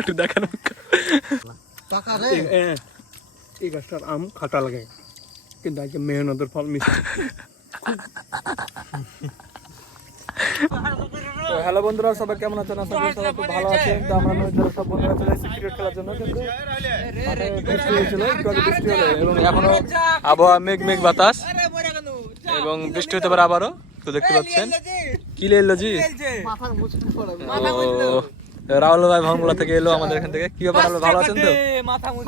একটু দেখানো এই গাছটার আম খাটা লাগে, কিন্তু আজকে মেহনতের ফল মিষ্টি। তো হ্যালো বন্ধুরা, সবাই কেমন আছেন? আশা করি সবাই খুব ভালো আছেন। তো আমরা নদীর সব বন্ধুরা চলে এসেছি ক্রিকেট খেলার জন্য, কিন্তু মাঠে বৃষ্টি হয়েছিল, একটু আগে বৃষ্টি হলো এবং এখনো আবহাওয়া মেঘ মেঘ বাতাস এবং বৃষ্টি হতে পারে আবারও। তো দেখতে পাচ্ছেন কি এলো জি, রাহুল ভাই ভাঙলা থেকে এলো আমাদের এখান থেকে। কি ব্যাপার, ভালো আছেন তো?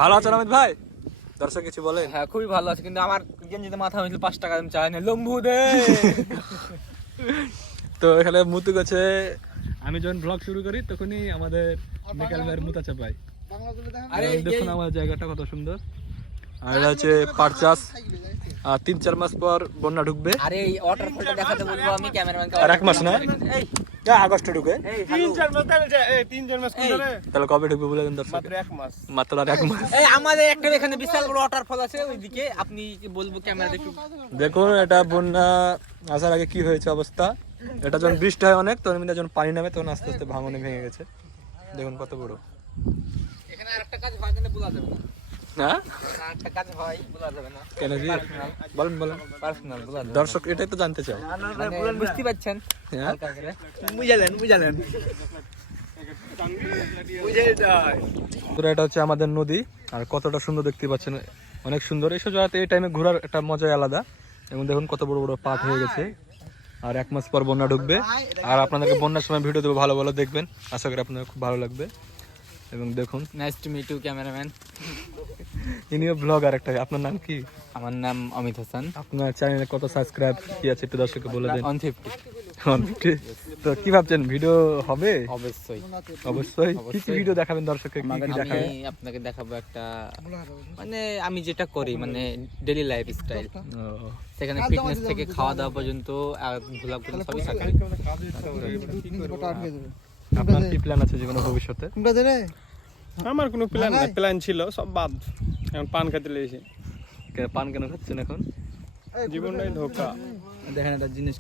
ভালো আছেন অমিত ভাই? দর্শক কিছু বলে? হ্যাঁ খুবই ভালো আছে, কিন্তু আমার গেঞ্জিতে মাথা হয়েছিল 5 টাকা আমি চাই না, লম্বু দে। তো এখানে মুতু গাছে আমি যখন ব্লগ শুরু করি তখনই আমাদের বিকাল ভাইয়ের মুতা চাপাই। আরে দেখুন আমার জায়গাটা কত সুন্দর। আর এটা হচ্ছে পাট চাষ, আর 3-4 মাস পর বন্যা ঢুকবে। আরে এই ওয়াটারফলটা দেখাতে বলবো আমি ক্যামেরাম্যানকে। আর 1 মাস না, আগস্টে ঢুকে। 3-4 মাস তাহলে কবে ঢুকবে বলে দেন দর্শক? মাত্র আর 1 মাস। এই আমাদের একটা এখানে বিশাল বড় ওয়াটারফল আছে ওইদিকে, আপনি বলবো ক্যামেরা দেখুন। দেখুন এটা বন্যা আসার আগে কি হয়েছে অবস্থা। এটা যখন বৃষ্টি হয় অনেক, তখন যখন পানি নামে তখন আস্তে আস্তে ভাঙনে ভেঙে গেছে। দেখুন কত বড়। এখানে আরেকটা কাজ হয় না, বলা যাবে না। হ্যাঁ আরেকটা কাজ হয়, বলা যাবে না। কেন জি? বলেন বলেন। পার্সোনাল বলা যাবে। দর্শক এটাই তো জানতে চায়। বুঝতে পারছেন? হ্যাঁ বুঝালেন। এটা হচ্ছে আমাদের নদী, আর কতটা সুন্দর দেখতে পাচ্ছেন, অনেক সুন্দর। এইসব জায়গাতে এই টাইমে ঘোরার একটা মজাই আলাদা। এবং দেখুন কত বড় বড় পাট হয়ে গেছে। আর 1 মাস পর বন্যা ঢুকবে, আর আপনাদেরকে বন্যার সময় ভিডিও দেবো, ভালো ভালো দেখবেন। আশা করি আপনাদের খুব ভালো লাগবে। এবং দেখুন, nice to meet you cameraman. ইনিও ব্লগার একটা। আপনার নাম কি? আমার নাম অমিত হাসান। আপনার চ্যানেলে কত সাবস্ক্রাইব কি আছে একটু দর্শককে বলে দেন। 150। তো কি ভাবছেন, ভিডিও হবে? অবশ্যই অবশ্যই। কি কি ভিডিও দেখাবেন দর্শককে? কি কি দেখাবেন? আমি আপনাকে দেখাবো একটা, মানে আমি যেটা করি, মানে ডেইলি লাইফ স্টাইল। সেখানে ফিটনেস থেকে খাওয়া দাওয়া পর্যন্ত ভ্লগ করে সবই থাকে। আপনার কি প্ল্যান আছে জীবনে ভবিষ্যতে? আমার কোনো প্ল্যান নাই, প্ল্যান ছিল সব বাদ। এখন পান খেতে লেগেছি। পান কেন খাচ্ছেন এখন? জীবনটাই ধোকা। দেখেন একটা জিনিস,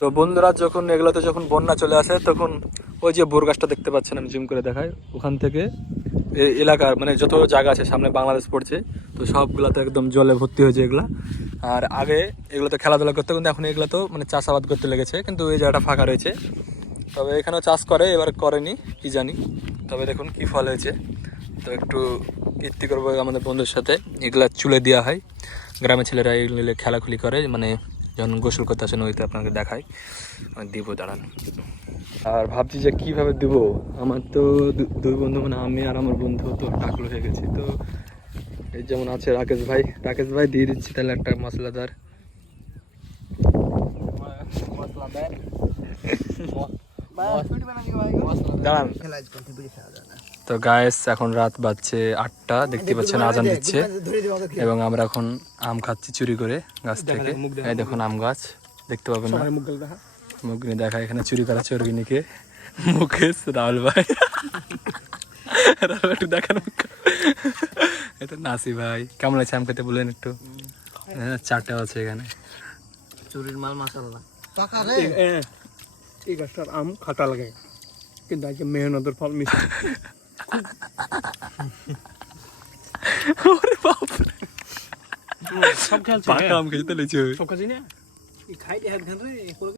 তো বন্ধুরা যখন এগুলোতে যখন বন্যা চলে আসে, তখন ওই যে বোর গাছটা দেখতে পাচ্ছেন, আমি জুম করে দেখাই, ওখান থেকে এই এলাকার মানে যত জায়গা আছে সামনে বাংলাদেশ পড়ছে, তো সবগুলাতে একদম জলে ভর্তি হয়েছে এগুলা। আর আগে এগুলোতে খেলাধুলা করতে, কিন্তু এখন এগুলো তো মানে চাষাবাদ করতে লেগেছে, কিন্তু এই জায়গাটা ফাঁকা রয়েছে। তবে এখানেও চাষ করে, এবার করেনি কি জানি। তবে দেখুন কি ফল হয়েছে। তো একটু কীর্তি করবো আমাদের বন্ধুর সাথে। এগুলা চুলে দেওয়া হয়, গ্রামের ছেলেরা এগুলো খেলাখুলি করে, মানে যখন গোসল করতে আসে নদীতে। আপনাকে দেখাই, দিব দাঁড়ান। আর ভাবছি যে কীভাবে দিব। আমার তো দুই বন্ধু, মানে আমি আর আমার বন্ধু তো টাকলো হয়ে গেছি। তো এই যেমন আছে রাকেশ ভাই দিয়ে দিচ্ছি তাহলে একটা মশলাদার। দাঁড়ান। তো গায়েস এখন রাত বাজছে 8টা, দেখতে পাচ্ছেন আজান দিচ্ছে। এবং আমরা এখন আম খাচ্ছি চুরি করে গাছ থেকে। এই দেখুন আম গাছ, দেখতে পাবেন না, মুখগুনি দেখা। এখানে চুরি করা চোরগিনিকে মুকেশ, রাহুল ভাই, একটু দেখানো। এটা নাসি ভাই। কেমন আছে আম খেতে বলেন একটু? 4টা আছে এখানে। চুরির মাল মাশাআল্লাহ। এই গাছটার আম খাটা লাগে, কিন্তু আজকে মেহনতের ফল মিষ্টি। সব খেলছে, আম খেতে লিচু সব খাচ্ছি না, খাইতে হাত